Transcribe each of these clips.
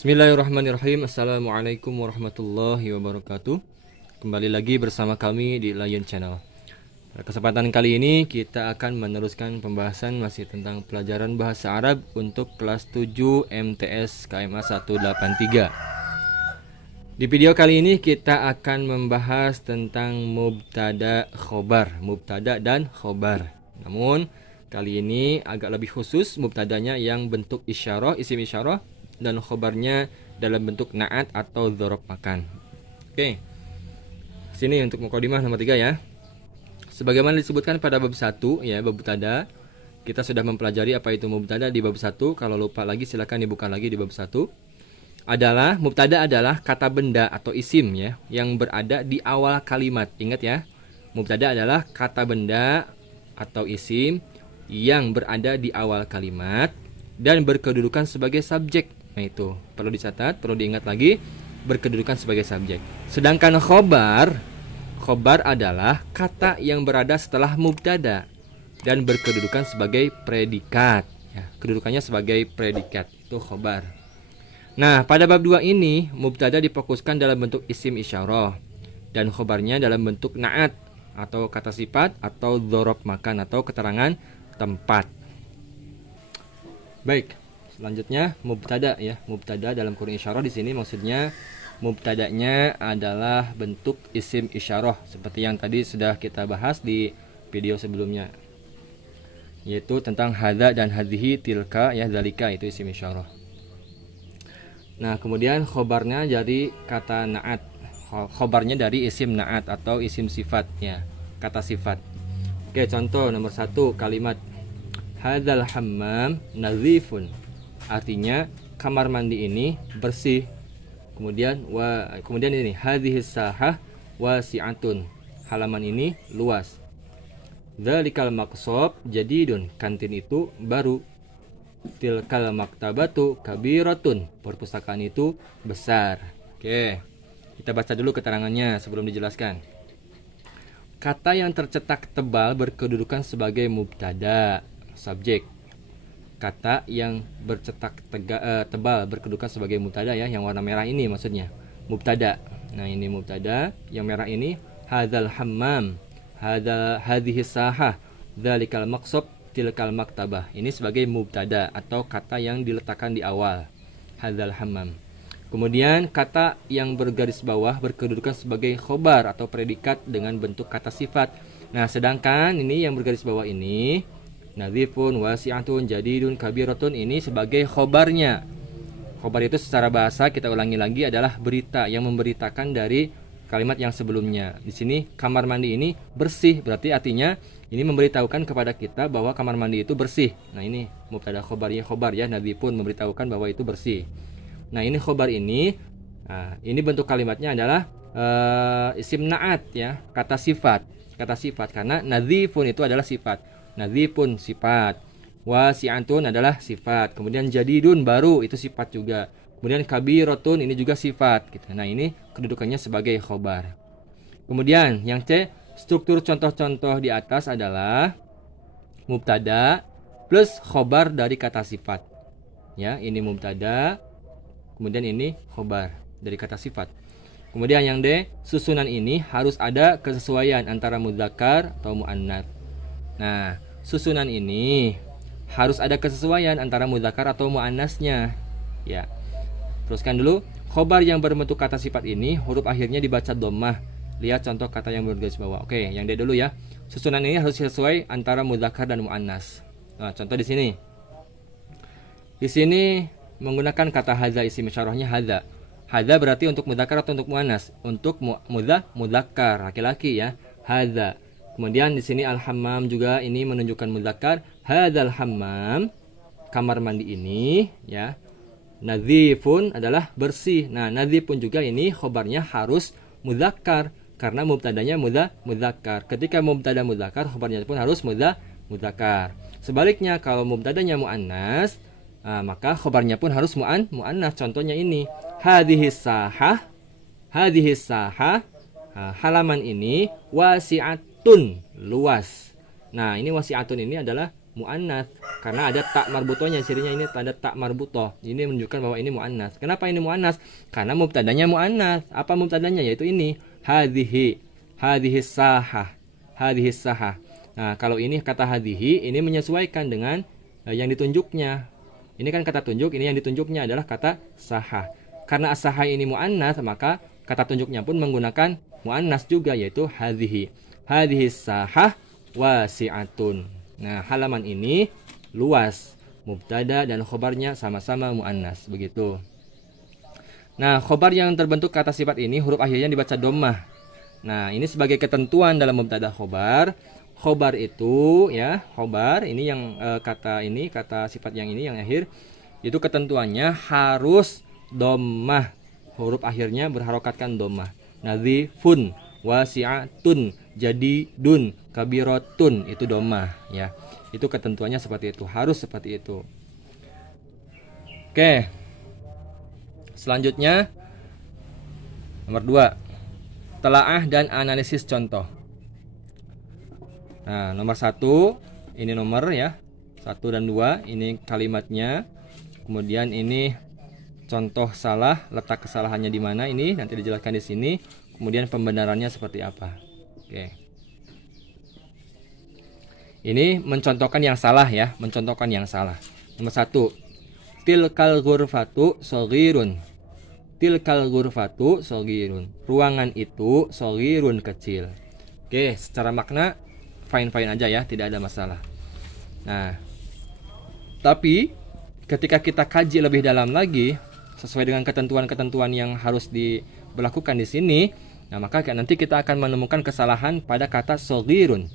Bismillahirrahmanirrahim. Assalamualaikum warahmatullahi wabarakatuh. Kembali lagi bersama kami di Lion Channel. Pada kesempatan kali ini kita akan meneruskan pembahasan masih tentang pelajaran bahasa Arab untuk kelas 7 MTS KMA 183. Di video kali ini kita akan membahas tentang mubtada khobar, mubtada dan khobar. Namun kali ini agak lebih khusus, mubtadanya yang bentuk isyarah, isim isyarah, dan khobarnya dalam bentuk na'at atau dzaraf makan. Oke. Sini untuk mukadimah nomor 3 ya. Sebagaimana disebutkan pada bab 1 ya, bab mubtada. Kita sudah mempelajari apa itu mubtada di bab 1. Kalau lupa lagi silakan dibuka lagi di bab 1. Adalah mubtada adalah kata benda atau isim ya yang berada di awal kalimat. Ingat ya. Mubtada adalah kata benda atau isim yang berada di awal kalimat dan berkedudukan sebagai subjek. Nah itu perlu dicatat, perlu diingat lagi, berkedudukan sebagai subjek. Sedangkan khobar adalah kata yang berada setelah mubtada dan berkedudukan sebagai predikat ya, kedudukannya sebagai predikat, itu khobar. Nah pada bab 2 ini mubtada difokuskan dalam bentuk isim isyarah dan khobarnya dalam bentuk na'at atau kata sifat atau dzaraf makan atau keterangan tempat. Baik, selanjutnya mubtada ya. Mubtada dalam kurung isyarah di sini maksudnya mubtadanya adalah bentuk isim isyarah seperti yang tadi sudah kita bahas di video sebelumnya. Yaitu tentang hadza dan hadhihi, tilka ya, dzalika itu isim isyarah. Nah, kemudian khobarnya dari kata na'at. Khobarnya dari isim na'at atau isim sifat ya, kata sifat. Oke, contoh nomor 1 kalimat hadzal hammam nazifun, artinya kamar mandi ini bersih. Kemudian ini hadhis sahah wasi'atun, halaman ini luas. Dzalikal maqsab jadidun, kantin itu baru. Tilkal maktabatu kabiratun, perpustakaan itu besar. Oke, kita baca dulu keterangannya sebelum dijelaskan. Kata yang tercetak tebal berkedudukan sebagai mubtada, subjek. Kata yang bercetak tebal berkedudukan sebagai mubtada ya, yang warna merah ini maksudnya mubtada. Nah ini mubtada, yang merah ini hadzal hammam, hadhihi sahah, dzalikal maqsab, tilkal maktabah. Ini sebagai mubtada atau kata yang diletakkan di awal, hadzal hammam. Kemudian kata yang bergaris bawah berkedudukan sebagai khobar atau predikat dengan bentuk kata sifat. Nah sedangkan ini yang bergaris bawah ini nazifun, wasi'atun, jadidun, kabiratun, ini sebagai khobarnya. Khobar itu secara bahasa, kita ulangi lagi, adalah berita yang memberitakan dari kalimat yang sebelumnya. Di sini kamar mandi ini bersih, berarti artinya ini memberitahukan kepada kita bahwa kamar mandi itu bersih. Nah ini mubtada khobarnya, khobar ya, nazifun memberitahukan bahwa itu bersih. Nah ini khobar ini, ini bentuk kalimatnya adalah isim na'at ya, kata sifat karena nazifun itu adalah sifat. Nazifun sifat, wasi'atun adalah sifat, kemudian jadidun baru itu sifat juga, kemudian kabiratun ini juga sifat gitu. Nah ini kedudukannya sebagai khobar. Kemudian yang C, struktur contoh-contoh di atas adalah mubtada plus khobar dari kata sifat ya, ini mubtada kemudian ini khobar dari kata sifat. Kemudian yang D, susunan ini harus ada kesesuaian antara mudzakkar atau muannats. Nah, susunan ini harus ada kesesuaian antara mudzakkar atau muannasnya. Ya. Teruskan dulu, khobar yang berbentuk kata sifat ini huruf akhirnya dibaca dhammah. Lihat contoh kata yang bergaris bawah. Oke, yang D dulu ya. Susunan ini harus sesuai antara mudzakkar dan muannas. Nah, contoh di sini. Di sini menggunakan kata hadza, isim isyarahnya hadza. Hadza berarti untuk mudzakkar atau untuk muannas? Untuk mudzakkar, laki-laki ya. Hadza. Kemudian di sini al-hammam juga ini menunjukkan mudzakkar. Hadzal hammam, kamar mandi ini ya. Nazifun adalah bersih. Nah, nazifun juga ini khobarnya harus mudzakkar karena mubtadanya mudzakkar. Ketika mubtada mudzakkar, khobarnya pun harus mudzakkar. Sebaliknya kalau mubtadanya muannas, maka khobarnya pun harus muannas. Contohnya ini hadhis sahah, halaman ini wasi'at luas. Nah ini wasi'atun ini adalah muannas karena ada tak marbutohnya. Cirinya ini tanda tak marbutoh. Ini menunjukkan bahwa ini muannas. Kenapa ini muannas? Karena mubtadanya muannas. Apa mubtadanya? Yaitu ini hadhihi sahah. Hadhihi sahah. Nah, kalau ini kata hadhihi ini menyesuaikan dengan yang ditunjuknya. Ini kan kata tunjuk, ini yang ditunjuknya adalah kata sahah. Karena as-sahah ini muannas, maka kata tunjuknya pun menggunakan muannas juga, yaitu hadhihi. Hadhihi sahah wasi'atun. Nah, halaman ini luas. Mubtada dan khobarnya sama-sama muannas, begitu. Nah, khobar yang terbentuk kata sifat ini huruf akhirnya dibaca dhammah. Nah, ini sebagai ketentuan dalam mubtada khobar. Khobar itu ya, khobar ini yang kata sifat yang ini yang akhir itu ketentuannya harus dhammah. Huruf akhirnya berharokatkan dhammah. Nadhifun, wasi'atun, jadidun, kabiratun itu dhammah ya. Itu ketentuannya seperti itu, harus seperti itu. Oke. Selanjutnya nomor 2. Telaah dan analisis contoh. Nah, nomor 1 ini nomor ya. 1 dan 2 ini kalimatnya. Kemudian ini contoh salah, letak kesalahannya di mana ini nanti dijelaskan di sini. Kemudian pembenarannya seperti apa. Oke. Ini mencontohkan yang salah ya, mencontohkan yang salah. Nomor 1. Tilkal ghurfatu shaghirun. Tilkal ghurfatu shaghirun. Ruangan itu shaghirun kecil. Oke, secara makna fine-fine aja ya, tidak ada masalah. Nah, tapi ketika kita kaji lebih dalam lagi sesuai dengan ketentuan-ketentuan yang harus diberlakukan di sini, nah maka nanti kita akan menemukan kesalahan pada kata shaghirun.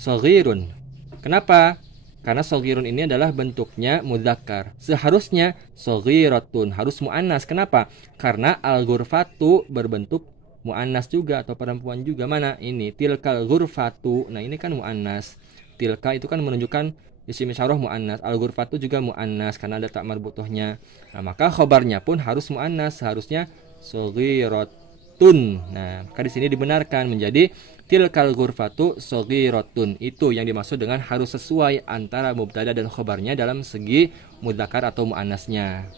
Shaghirun. Kenapa? Karena shaghirun ini adalah bentuknya mudzakkar. Seharusnya shaghiratun, harus muannas. Kenapa? Karena al-ghurfatu berbentuk muannas juga atau perempuan juga. Mana? Ini tilkal ghurfatu. Nah, ini kan muannas. Tilka itu kan menunjukkan isim isyarah muannas. Al-ghurfatu juga muannas karena ada tak marbutohnya. Nah, maka khobarnya pun harus muannas, seharusnya shaghiratun. Nah, maka di sini dibenarkan menjadi tilkal ghurfatu shaghiratun. Itu yang dimaksud dengan harus sesuai antara mubtada dan khobarnya dalam segi mudzakkar atau muannasnya.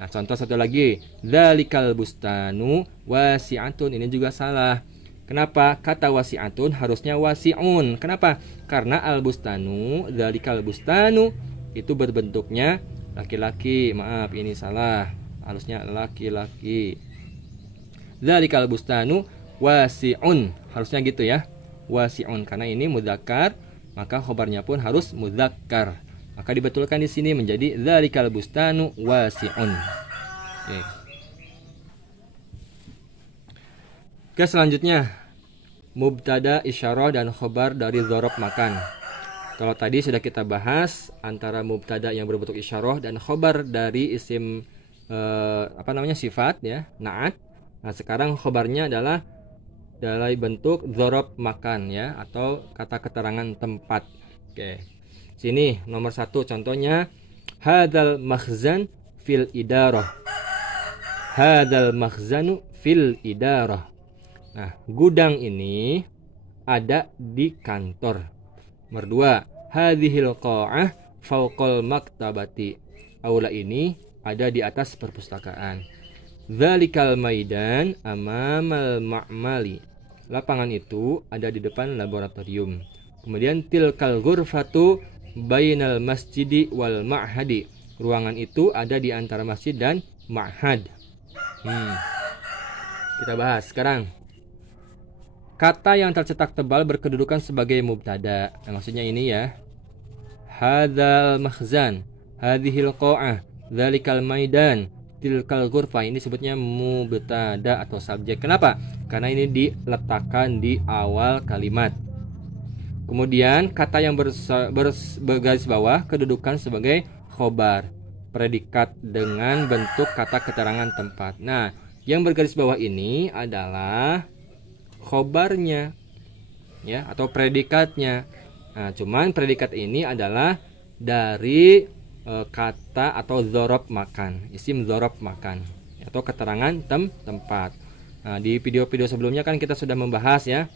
Nah, contoh satu lagi, dzalikal bustanu wasi'atun. Ini juga salah. Kenapa? Kata wasi'atun harusnya wasi'un. Kenapa? Karena al-bustanu, dzalikal bustanu itu berbentuknya laki-laki. Maaf, ini salah. Harusnya laki-laki. Dzalikal bustanu wasi'un. Harusnya gitu ya. Wasi'un karena ini mudzakkar, maka khobarnya pun harus mudzakkar. Maka dibetulkan di sini menjadi dzalikal bustanu wasi'un. Oke, selanjutnya mubtada, isyarah dan khobar dari dzaraf makan. Kalau tadi sudah kita bahas antara mubtada yang berbentuk isyarah dan khobar dari isim sifat ya, na'at. Nah, sekarang khobarnya adalah dari bentuk dzaraf makan ya, atau kata keterangan tempat. Oke. Sini nomor 1 contohnya, hadzal makhzan fil idarah. Hadzal makhzanu fil idarah. Nah, gudang ini ada di kantor. Nomor 2, hadhil qa'ah fawqal maktabati. Aula ini ada di atas perpustakaan. Dzalikal maidan amamal ma'mali. Lapangan itu ada di depan laboratorium. Kemudian tilkal ghurfatu bainal masjidi wal ma'hadi. Ruangan itu ada di antara masjid dan ma'had. Kita bahas sekarang. Kata yang tercetak tebal berkedudukan sebagai mubtada. Nah, maksudnya ini ya. Hadzal makhzan, hadhil qa'ah, dzalikal maidan, tilkal ghurfah. Ini sebutnya mubtada atau subjek. Kenapa? Karena ini diletakkan di awal kalimat. Kemudian kata yang bergaris bawah kedudukan sebagai khobar, predikat dengan bentuk kata keterangan tempat. Nah, yang bergaris bawah ini adalah khobarnya ya, atau predikatnya. Nah, cuman predikat ini adalah dari kata atau dzaraf makan, isim dzaraf makan atau keterangan tempat. Nah, di video-video sebelumnya kan kita sudah membahas ya,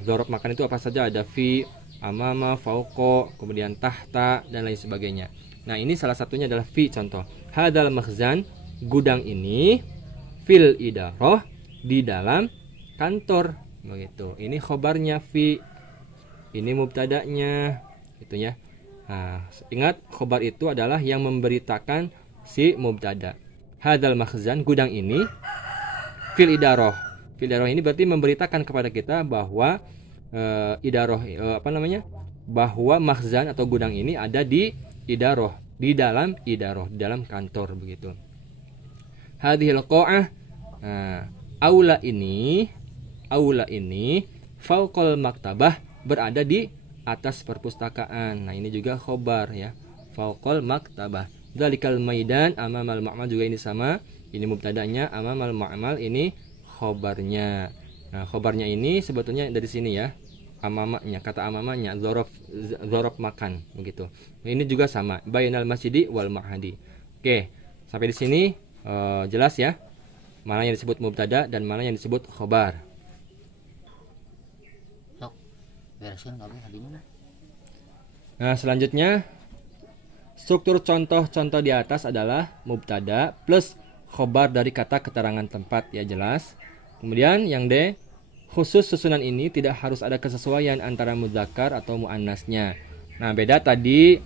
dzaraf makan itu apa saja. Ada fi, amama, fauqo, kemudian tahta dan lain sebagainya. Nah, ini salah satunya adalah fi contoh. Hadzal makhzan, gudang ini, fil idaroh, di dalam kantor, begitu. Ini khobarnya fi, ini mubtada'nya, gitu ya. Nah, ingat khobar itu adalah yang memberitakan si mubtada. Hadzal makhzan, gudang ini, fil idaroh. Fil idaroh ini berarti memberitakan kepada kita bahwa idaroh bahwa makhzan atau gudang ini ada di idaroh, di dalam kantor, begitu. Hadhil qa'ah, aula ini fauqal maktabah, berada di atas perpustakaan. Nah, ini juga khobar ya, fauqal maktabah. Dzalikal maidan amamal ma'mal, juga ini sama, ini mubtada'nya, amamal ma'mal ini khobarnya. Nah, khobarnya ini sebetulnya dari sini ya, amamanya, kata amamanya dzaraf makan, begitu. Ini juga sama, bainal masjidi wal ma'hadi. Oke, sampai di sini jelas ya, mana yang disebut mubtada dan mana yang disebut khobar. Nah, selanjutnya struktur contoh-contoh di atas adalah mubtada plus khobar dari kata keterangan tempat, ya jelas. Kemudian yang D, khusus susunan ini tidak harus ada kesesuaian antara mudzakkar atau muannasnya. Nah, beda tadi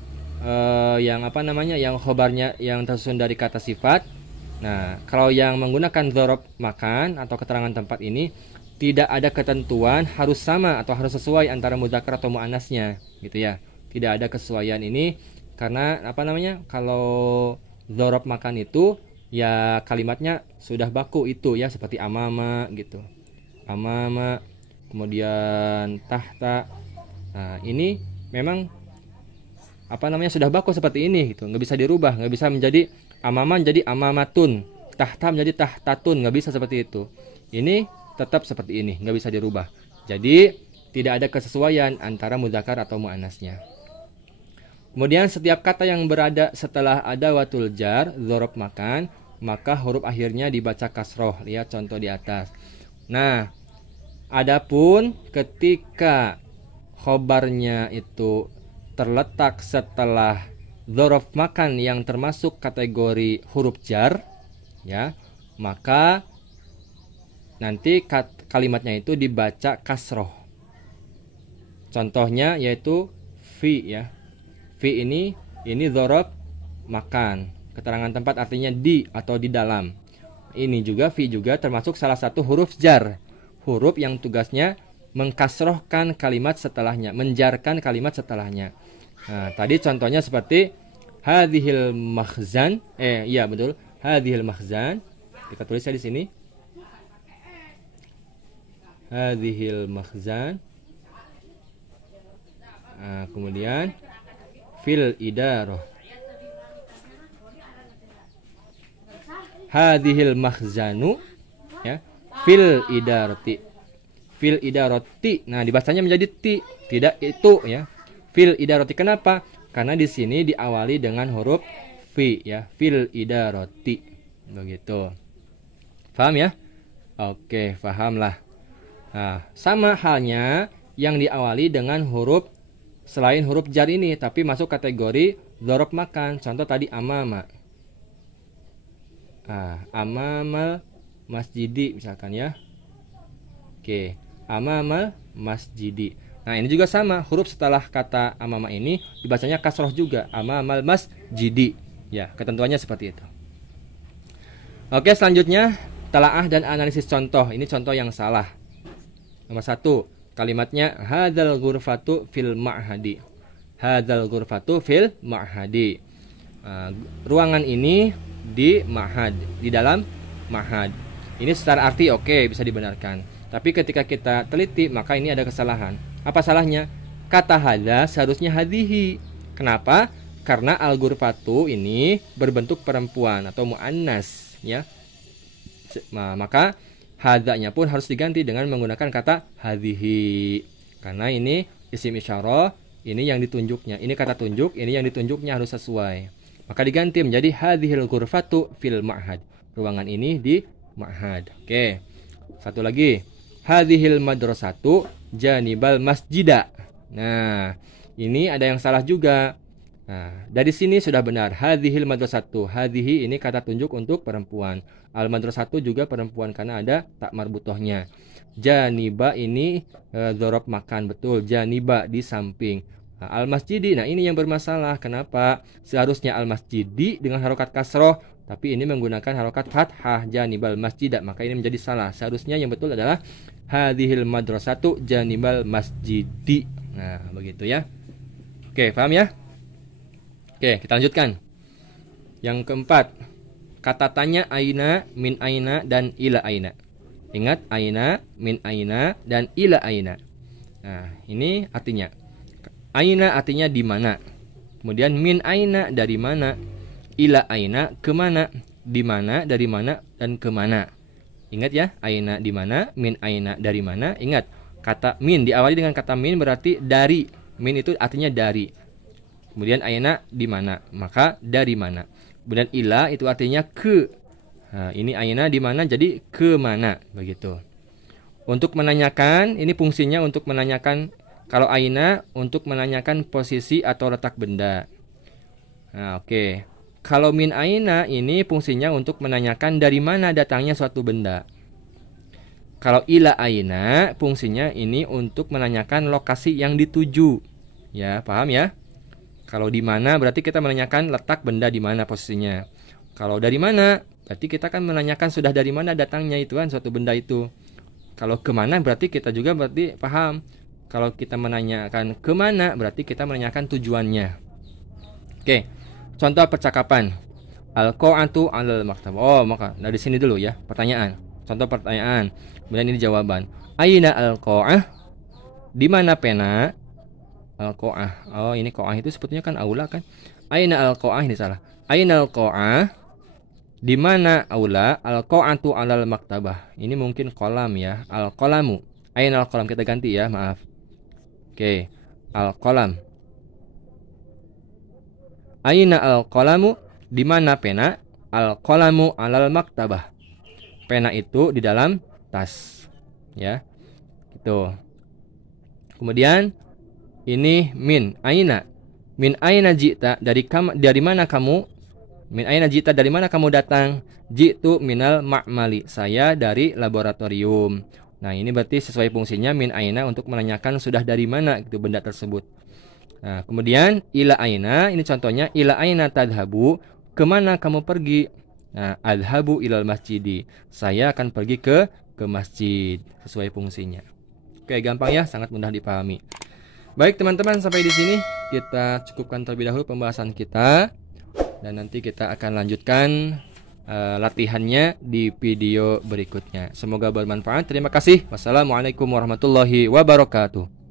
yang yang khobarnya yang tersusun dari kata sifat. Nah, kalau yang menggunakan dzaraf makan atau keterangan tempat ini tidak ada ketentuan harus sama atau harus sesuai antara mudzakkar atau muannasnya, gitu ya. Tidak ada kesesuaian ini karena kalau dzaraf makan itu ya kalimatnya sudah baku itu ya, seperti amama gitu. Amama, kemudian tahta. Nah, ini memang sudah baku seperti ini gitu. Nggak bisa dirubah, nggak bisa menjadi amama menjadi amamatun, tahta menjadi tahtatun, nggak bisa seperti itu. Ini tetap seperti ini, nggak bisa dirubah. Jadi tidak ada kesesuaian antara mudzakkar atau muannasnya. Kemudian setiap kata yang berada setelah adawatul jar, dzaraf makan, maka huruf akhirnya dibaca kasroh. Lihat contoh di atas. Nah, adapun ketika khobarnya itu terletak setelah dzaraf makan yang termasuk kategori huruf jar, ya, maka nanti kalimatnya itu dibaca kasroh. Contohnya yaitu fi ya. Fi ini dzaraf makan. Keterangan tempat artinya di atau di dalam. Ini juga fi juga termasuk salah satu huruf jar. Huruf yang tugasnya mengkasrohkan kalimat setelahnya, menjarkan kalimat setelahnya. Nah, tadi contohnya seperti hadhil makhzan. Iya betul. Hadhil makhzan. Kita tulisnya di sini. Hadhil makhzan. Nah, kemudian fil idaroh. Hadhil makhzanu ya, fil idarati. Fil idarati. Nah, dibacanya menjadi ti, tidak itu ya. Fil idarati. Kenapa? Karena di sini diawali dengan huruf fi ya, fil idarati. Begitu. Paham ya? Oke, pahamlah. Nah, sama halnya yang diawali dengan huruf selain huruf jar ini, tapi masuk kategori dzaraf makan. Contoh tadi amama. Amamal masjidi misalkan ya. Oke, amamal masjidi. Nah, ini juga sama, huruf setelah kata amama ini dibacanya kasroh juga, amamal masjidi. Ya, ketentuannya seperti itu. Oke, selanjutnya telaah dan analisis contoh. Ini contoh yang salah. Nomor 1, kalimatnya hadzal ghurfatu fil ma'hadi. Hadzal ghurfatu fil ma'hadi. Ruangan ini di ma'had, di dalam ma'had. Ini secara arti oke, bisa dibenarkan. Tapi ketika kita teliti maka ini ada kesalahan. Apa salahnya? Kata hadza seharusnya hadhihi. Kenapa? Karena al-ghurfatu ini berbentuk perempuan atau muannas ya. Maka hadzanya pun harus diganti dengan menggunakan kata hadhihi. Karena ini isim isyarah, ini yang ditunjuknya. Ini kata tunjuk, ini yang ditunjuknya harus sesuai. Maka diganti menjadi hadhil ghurfatu fil ma'had. Ruangan ini di ma'had. Oke. Satu lagi. Hadhil madrasatu janibal masjida. Nah, ini ada yang salah juga. Nah, dari sini sudah benar. Hadhil madrasatu. Hadhihi ini kata tunjuk untuk perempuan. Al madrasatu juga perempuan karena ada tak marbutohnya. Janiba ini dzaraf makan, betul. Janiba di samping. Nah, al masjidi. Nah, ini yang bermasalah. Kenapa? Seharusnya al masjidi dengan harokat kasroh, tapi ini menggunakan harokat fathah. Janibal masjidah. Maka ini menjadi salah. Seharusnya yang betul adalah hadhil madrasatu janibal masjidi. Nah, begitu ya. Oke, paham ya? Oke, kita lanjutkan. Yang keempat, kata tanya aina, min aina, dan ila aina. Ingat, aina, min aina, dan ila aina. Nah, ini artinya. Aina artinya di mana. Kemudian min aina dari mana. Ila aina kemana. Di mana, dari mana, dan kemana. Ingat ya, aina di mana, min aina dari mana. Ingat, kata min diawali dengan kata min berarti dari. Min itu artinya dari. Kemudian aina di mana, maka dari mana. Kemudian ila itu artinya ke. Nah, ini aina di mana jadi ke mana, begitu. Untuk menanyakan, ini fungsinya untuk menanyakan. Kalau aina untuk menanyakan posisi atau letak benda. Nah, oke. Kalau min aina ini fungsinya untuk menanyakan dari mana datangnya suatu benda. Kalau ila aina fungsinya ini untuk menanyakan lokasi yang dituju. Ya, paham ya? Kalau di mana berarti kita menanyakan letak benda di mana posisinya. Kalau dari mana berarti kita kan menanyakan sudah dari mana datangnya itu kan suatu benda itu. Kalau kemana berarti kita juga berarti paham. Kalau kita menanyakan kemana berarti kita menanyakan tujuannya. Oke, contoh percakapan. Al-qa'atu 'alal maktab. Oh, maka dari sini dulu ya, pertanyaan. Contoh pertanyaan. Kemudian ini jawaban. Aina al-qa'ah? Di mana pena? Al-qa'ah. Oh, ini qa'ah itu sebetulnya kan aula kan. Aina al-qa'ah, ini salah. Aina al-qa'ah? Di mana aula? Al-qa'atu 'alal maktabah. Ini mungkin kolam ya. Al-qalamu. Aina al-qalam, kita ganti ya, maaf. Oke. Al-qalam. Aina al-qalamu? Di mana pena? Al-qalamu 'alal maktabah. Pena itu di dalam tas. Ya. Gitu. Kemudian ini min aina. Min aina ji'ta, dari mana kamu? Min aina ji'ta, dari mana kamu datang? Ji'tu minal ma'mali, saya dari laboratorium. Nah, ini berarti sesuai fungsinya min aina untuk menanyakan sudah dari mana itu benda tersebut. Nah, kemudian ila aina, ini contohnya ila aina tadhabu, kemana kamu pergi? Nah, adhabu ilal masjidi, saya akan pergi ke masjid, sesuai fungsinya. Oke, gampang ya, sangat mudah dipahami. Baik teman-teman, sampai di sini kita cukupkan terlebih dahulu pembahasan kita, dan nanti kita akan lanjutkan latihannya di video berikutnya. Semoga bermanfaat. Terima kasih. Wassalamualaikum warahmatullahi wabarakatuh.